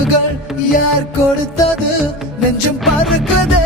சிறகுகள் யார் கொடுத்தது நெஞ்சம் பறக்குதே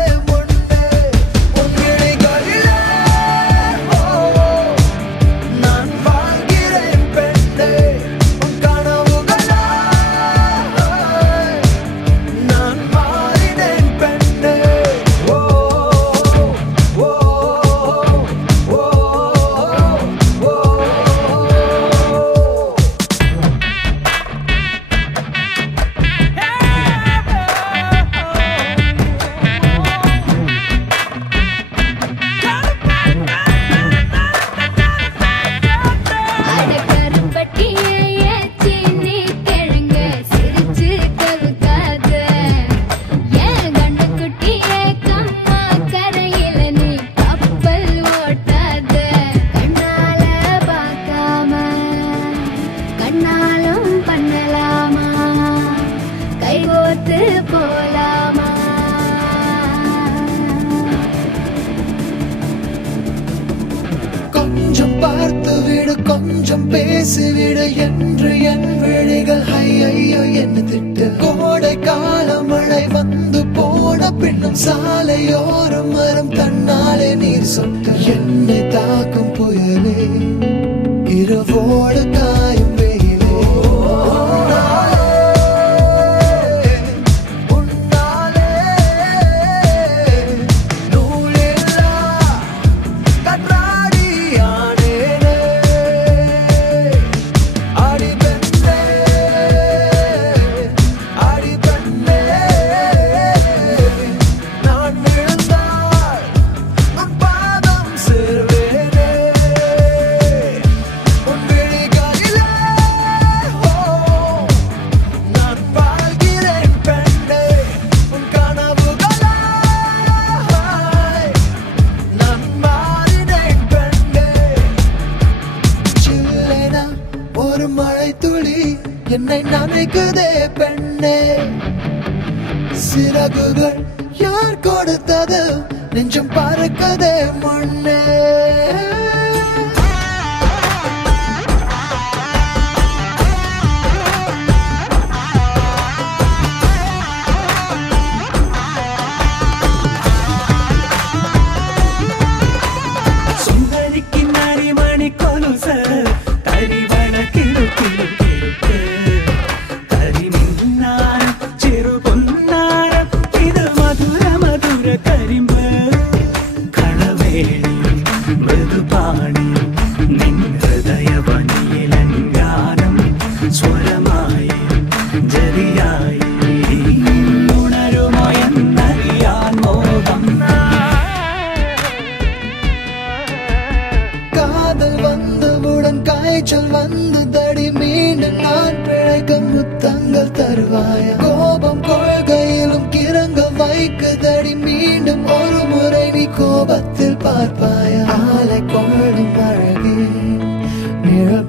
கொஞ்சம் பார்த்து விடு கொஞ்சம் பேசிவிடு என்று என் விழிகள் ஐயோ என்ன திட்டு கோடை கால மழை வந்து போன பின்னும் சாலையோரம் மரம் தன்னாலே நீர் சொட்டு என்னை தாக்கும் புயலே இரவோடு காயும் ஒரு மழை துளி என்னை நினைக்குதே பெண்ணே சிறகுகள் யார் கொடுத்தது நெஞ்சம் பறக்குதே மண்ணே காய்ச்சல் வந்து தடி மீண்டும் நான் பிழைக்க முத்தங்கள் தருவாய கோபம் கொள்கையிலும் கிறங்க வைக்குதடி மீண்டும் ஒரு முறை நீ கோபத்தில் பார்ப்பாய ஆலை கொள்ளும் அழகே நிழல்